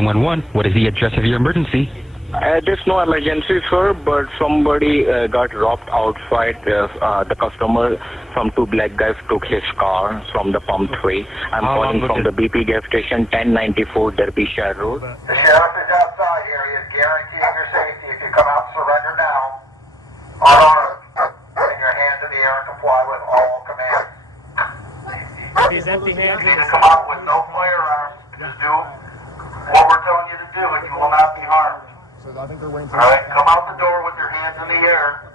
911. What is the address of your emergency? There's no emergency, sir, but somebody got robbed outside. The customer from two black guys took his car from the Palm Tree. I'm calling from the BP gas station, 1094 Derbyshire Road. The sheriff is outside here. He is guaranteeing your safety if you come out and surrender now. Unarmed, putting your hands in the air and comply with all commands. He's empty-handed. You need to come out with no firearms. Just do what we're telling you to do, and you will not be harmed. I think they're waiting All right, come out the door with your hands in the air,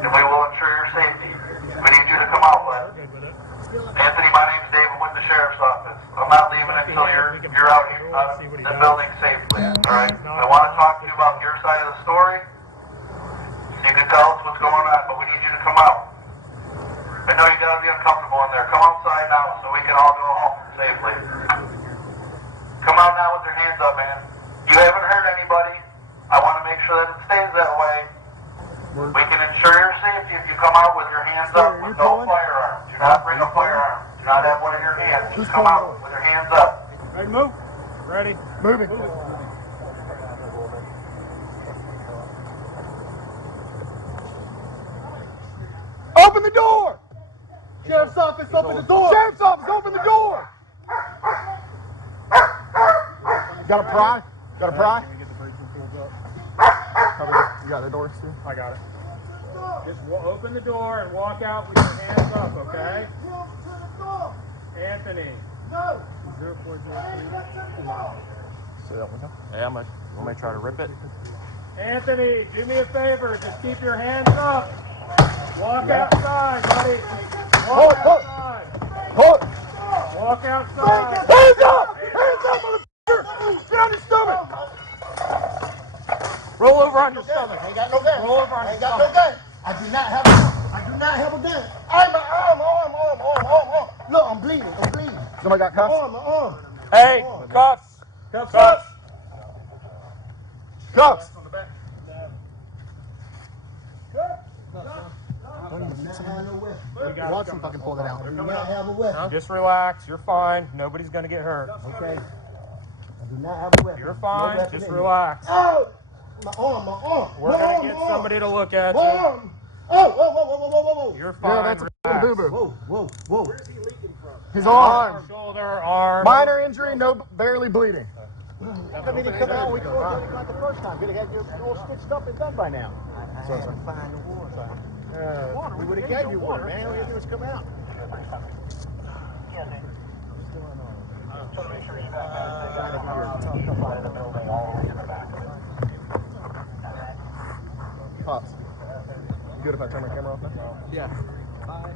and we will ensure your safety. We need you to come out, bud. Anthony, my name's David with the sheriff's office. I'm not leaving until you're out here in the building safely. All right. I want to talk to you about your side of the story. So you can tell us what's going on, but we need you to come out. I know you got to be uncomfortable in there. Come outside now so we can all go home safely. Come out now with your hands up, man. You haven't hurt anybody. I want to make sure that it stays that way. We can ensure your safety if you come out with your hands up with no firearm. Do not bring a firearm. Do not have one in your hand. Just come out with your hands up. Ready to move? Ready. moving. Open the door! Sheriff's office, open the door! Sheriff's office, open the door! Got a pry? Got a pry? You got the door, Stu? I got it. Just open the door and walk out with your hands up, okay? Anthony. No! 0403. Say that one time. Yeah, I'm gonna try to rip it. Anthony, do me a favor. Just keep your hands up. Walk outside, buddy. Walk outside. Hold it! Walk outside. Hands up! Hands up, motherfucker! Get on your stomach! Roll over on your stomach. I ain't got no gun. Roll over on I your ain't got stomach. no gun. I do not have a gun. I do not have a gun. I'm arm. Look, I'm bleeding. Somebody got cuffs? My arm. Hey, cuffs. Cuffs. Cuffs! Watch him fucking pull that out. I do not have a weapon. Just relax. You're fine. Nobody's gonna get hurt. Okay. I do not have a weapon. You're fine. No weapon Just in me. relax. Oh! My arm. We're gonna get somebody to look at My you. arm. Oh, whoa. You're Yeah, fine. that's a Relax. boo-boo. Whoa. His arm. Shoulder, arm. Minor injury, no, barely bleeding. How come he didn't come out? We told you about the first time. Could have had you all stitched up and done by now. I had to find the water. We would have gave you water, man. All you had to do was come out. Pops. You good if I turn my camera off now? Yeah. Bye.